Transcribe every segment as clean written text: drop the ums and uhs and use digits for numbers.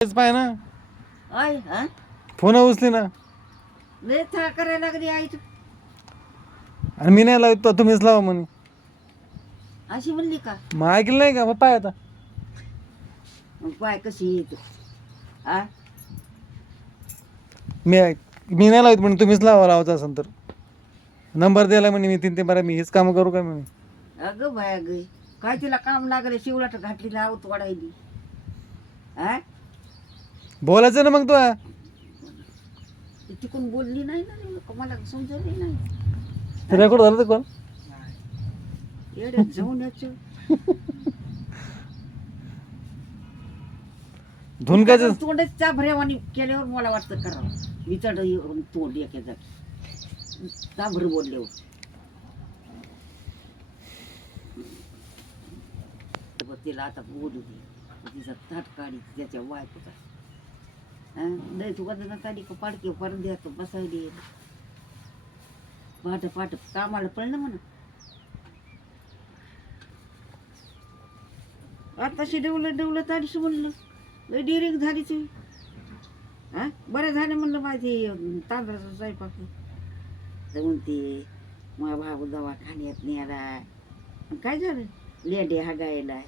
तेच पाय ना, आय हा फोन उचली ना. लय था करायला लागली आई तू. आणि मी नाही लावतो, तुम्हीच लावा म्हणे. अशी म्हणली का? मग ऐकलं नाही का पप्पा आता. मग पाय कशी येतो आ मी नाही लावत म्हणे, तुम्हीच लावा लावायचं असेल तर. नंबर द्यायला म्हणे, मी 3-3 बारा मी हेच काम करू काय म्हणे. अगं बाय ग काय तिला काम लागले शिवलाट घातली लावत वाढायली आ बोलायचं ना मग तू. ती तिकून बोलली नाही ना नेमकं, मला समजली नाही. रेकॉर्ड झालं तर कॉल. येड्यात जाऊन यायचं धुन काय तोंडच चाभऱ्यावानी केल्यावर मला वाटतं करावं. विचार तोंड एका जागी चाभर बोलल्यावर तिला आता बोलू दे. तिचा ताट काढी त्याच्या वायकोचा नाही तू कधी काढी का पाडके परत द्या तो बसायला पाठ पाठ कामाला पडलं म्हणा. आताशी डवलं ताडीच म्हणलं लय डिरिंग झाली ती. हा बरं झालं म्हणलं माझी तांदळाचा स्वयंपाक तर म्हणते मग भाऊ दवाखान्यात न्यायला. काय झालं लेंडे हा गायला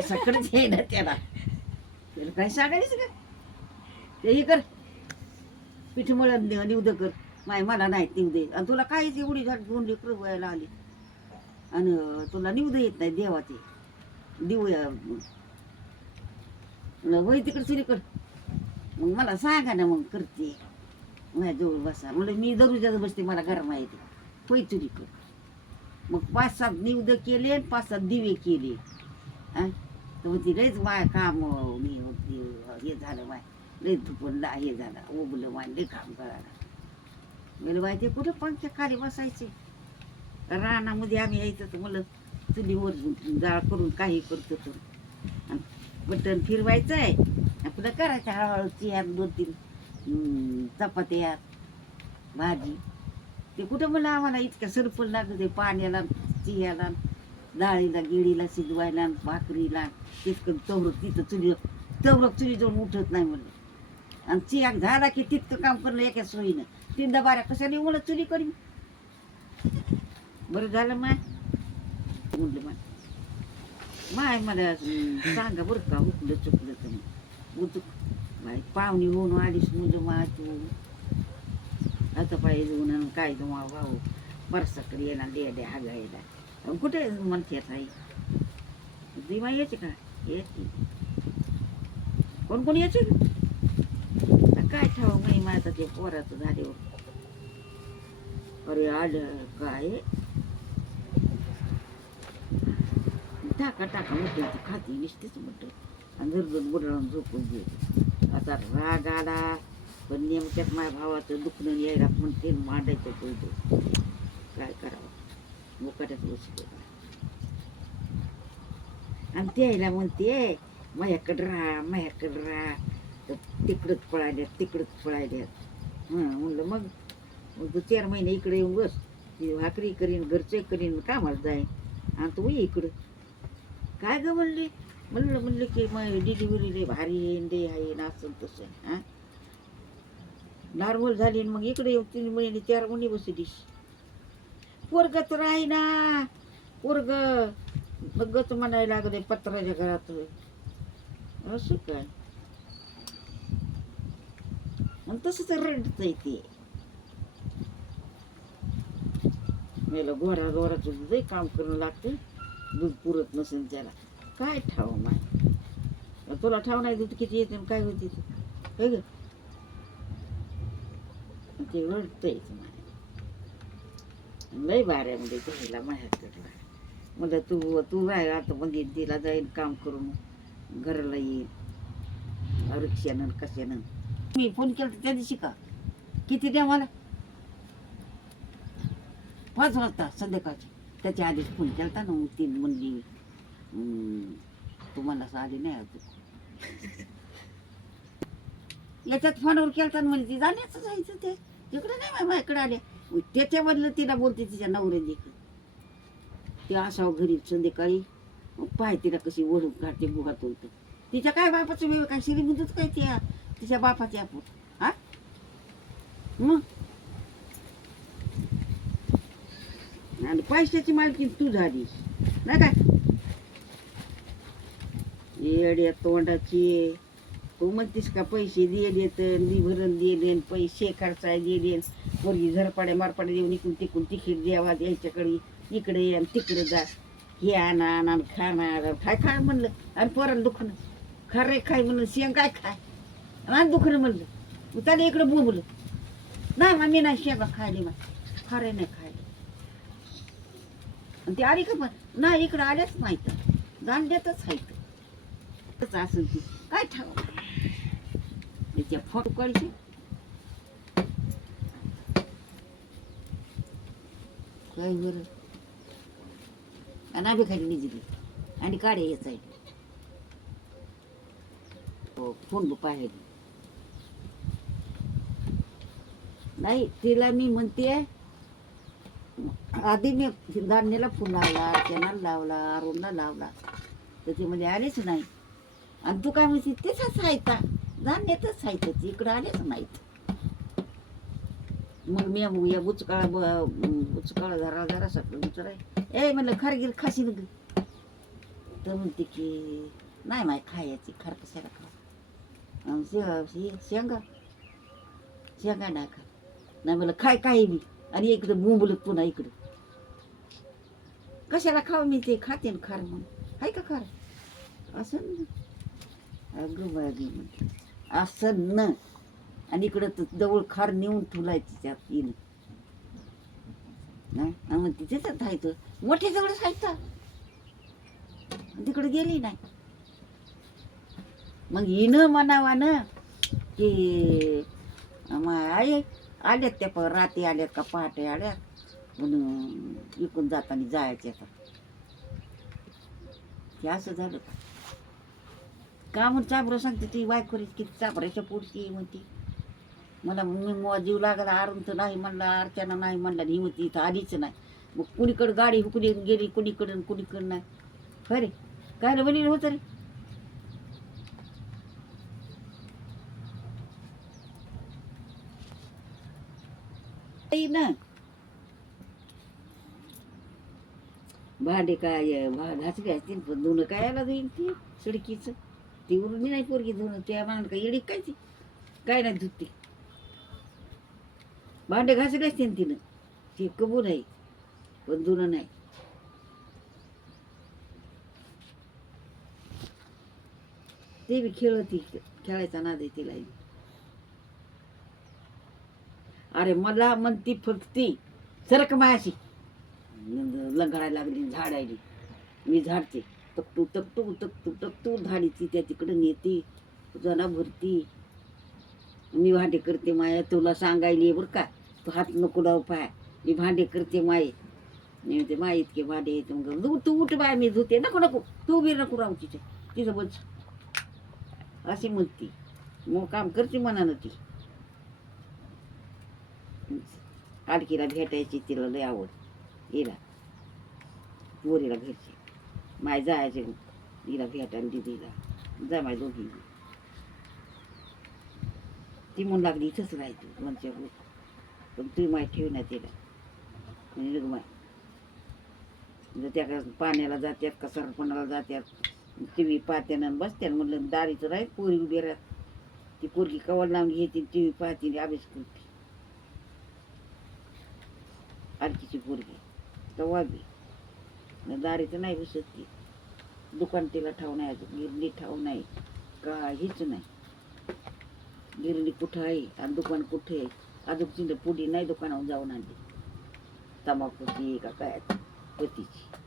सकडच आहे ना त्याला काय सांगायचं का ते हे कर पिठ मळण निवद कर मला नाही निवदे आणि तुला काहीच एवढी झाड दोन लेकरं व्हायला आली आणि तुला निवद येत नाही देवाचे देऊया वय तिकडे चुरीकड मग मला सांगा ना मग करते माझ्या जवळ बसा म्हणलं मी दररोज बसते मला गरम येते होय चुरीकड मग 5-7 निवद केले 5-7 दिवे केले तर मग ती लयच माय काम मी हे झालं माय लय धुपण हे झालं उगलं माय लय काम करायला गेलं बाय ते कुठं पंख्या खाली बसायचे रानामध्ये आम्ही यायचं तर मला चुलीवर जाळ करून काही करतो तर बटन फिरवायचं आहे आपलं करायचं हळूहळू चियात 2-3 चपात्या भाजी ते कुठं म्हणलं आम्हाला इतक्या सरपण लागत ते पाण्याला चियाला डाळीला गिळीला शिजवायला भाकरीला तितकं चौरक तिथं चुली जाऊन उठत नाही म्हणलं आणि चियाक झाला की तितकं काम करलं एका सोयीनं 3 बाऱ्या कशाने मला चुली करीन बरं झालं माय म्हटलं माय मला सांगा बरं का हुकलं चुकलं तर मग माय पाहुणी होऊन आलीस म्हणजे मा तू आता पाहिजे म्हणून काय तुम्हाला भाऊ बरसाकडे येणार लेड्या हागायला कुठे म्हणते आई दिवा यायचे का येते कोण यायचे काय ठाव नाही माझं ते पोराचं झाल्यावर अरे आलं काय टाका म्हटलं ती खाती निसतेच म्हटलं आणि घरगत बुडाळून झोपून घे आता राग आला पण नेमक्यात माझ्या भावाचं दुखणं यायला म्हणते मांडायचं तो काय करावं मुकाट्यात बसलो आणि त्याला म्हणते माझ्याकडं राहा तर तिकडंच पळायल्यात म्हणलं मग तू 4 महिने इकडे येऊन बस ती भाकरी करीन घरचे करीन कामाला जाईन आणि तू इकडं काय ग म्हणले की मग डिलिव्हरी भारी येईन दे आहे असं तसं नॉर्मल झाली मग इकडे येऊ 3 महिने 4 महिने बसलीस पोरग तर आहे ना पोरग बघच म्हणायला लागले पत्राच्या घरात असं काय आणि तसं तर रडत ते मला गोराचं दूध काम करणं लागतं दूध पुरत नसेल त्याला काय ठाव माय तुला ठाव नाही दूध किती येते काय होते हे ग ते रडतंयच माय लय बाऱ्यामध्ये घ्यायला माझ्याकडला मला तू राय आता म्हणजे तिला जाईल काम करून घराला येईल रिक्षानं कशानं मी फोन केला त्या दिवशी का किती द्या मला 5 वाजता संध्याकाळची त्याच्या आधीच फोन केला ना मग ती म्हणली तुम्हाला आली नाही अजून याच्यात फोनवर केलता म्हणजे ती जाण्याचं जायचं ते तिकडे नाही माझ्याकडे आले त्याच्यामधलं तिला बोलते तिच्या नवऱ्याची ते असावं घरी संध्याकाळी मग पाय तिला कशी ओढून काढते गुहातून तर तिच्या काय बापाचं वेळ काय श्रीमंतच काय त्या तिच्या बापाचे आपण हा मग आणि पैशाची मालकी तू झाली नाही काय येड्या तोंडाची तू म्हणतीस का पैसे दिले तर भरण दिले पैसे खर्चाय दिले पोरगी झरपाड्या मारपाड्या देऊन इकडून तिकडून तिकीट द्यावा द्यायच्याकडे इकडे आणि तिकडे जा हे आणा आणा खाणार काय खाय म्हणलं आणि पोराला दुखणं खरे खाय म्हणलं शेंग काय खाय आणि दुखणं म्हणलं मग त्याला इकडं बोंबलं नाही आम्ही नाही शेंगा खायले मग खरे नाही खायले आणि ते आली का पण नाही इकडं आल्याच नाही तर दांड्यातच आहे असेल ती काय ठाव त्याच्या फोटो काढशी काय बरं आणि आम्ही खाली निजली आणि काढे यायचा हो फोन पाहिली नाही तिला मी म्हणते आधी मी धान्याला फुल लावला अर्चनाला लावला अरुणला लावला तर ते मध्ये आलेच नाही आणि तू काय म्हणते तेच साहित्य धान्यातच साहित्य इकडं आलेच नाहीत मग मी या बुचकाळा जरा जरा सगळं विचाराय ए म्हणलं खारगीर खाशी न तर म्हणते की नाही माय खायची खार कशाला खा शेंगा शेंगा नाही खा नाही म्हणलं खाय काय मी आणि इकडं बोंबलत पुन्हा इकडं कशाला खावं मी ते खाते ना खार म्हणून हाय का खार असं अगं बागी म्हणते असं न आणि इकडं तर जवळ खार नेऊन ठेवलाय तिच्यात येणं नाही मग तिथेच थायचं मोठे जवळ थायचा तिकडे गेली नाही मग येणं म्हणावा ना की आई आल्यात त्या रात्री आल्यात का पहाटे आल्यात म्हणून इकडून जाताना जायचे आता ते असं झालं का म्हणून चाबरं सांगते ती बायकोरी किती चाबऱ्याच्या पोटची म्हणती मला जीव लागला अरुण तर नाही म्हणला अर्चना नाही म्हणला ही म्हणती इथं आलीच नाही मग कुणीकडं गाडी हुकली गेली कुणीकडं कुणीकडं नाही खरे काय रे बनी होतं रे ना भांडे काय घासले असतील पण धुणं काय आला जाईल ती सडकीचं ती उरून नाही पोरगी धुणं त्या मांड काय येडी काय ती काय नाही धुती भांडे घासले असतील तिनं ती कबूल आहे पण धुणं नाही ते बी खेळती खेळायचा नाद आहे तिला अरे मला म्हणती फक्ती सरक मायाशी लंगडायला लागली झाडायली मी झाडते तकटू तकटू तकटू तकटू झाडीची त्या तिकडं नेते जना भरती मी भांडे करते माया तुला सांगायली बरं का तू हात नको डाव पाय मी भांडे करते माये मी म्हणते माय इतके भांडे येते मग तू उठ बाय मी धुते नको नको तू बी नको राहू तिचं बस अशी म्हणती मग काम करते मनानं ती आडकीला भेटायची तिला लय आवड हिला पोरीला घरची माय जायचे हिला भेटायला दिदीला जा माय दोघी ती म्हणून लागली इथंच राहायची आमच्या पण तू माय ठेव ना तिला म्हणजे माय त्या पाण्याला जात्यात का सरपणाला जात्यात टी व्ही पाहत्यानं बसत्यानं म्हणलं दारीचं राहील पोरी उभी राहत ती पोरगी कवल लावून घेते टी व्ही पाहते अभ्यास करते आणखीची पोरगी तवा बी दारीचं नाही बसत ती दुकान तिला ठाव नाही अजून गिरणी ठाव नाही काहीच नाही गिरणी कुठं आहे आणि दुकान कुठे आहे अजून तिला पुढी नाही दुकानावर जाऊन आणली तंबाखूची का काय पतीची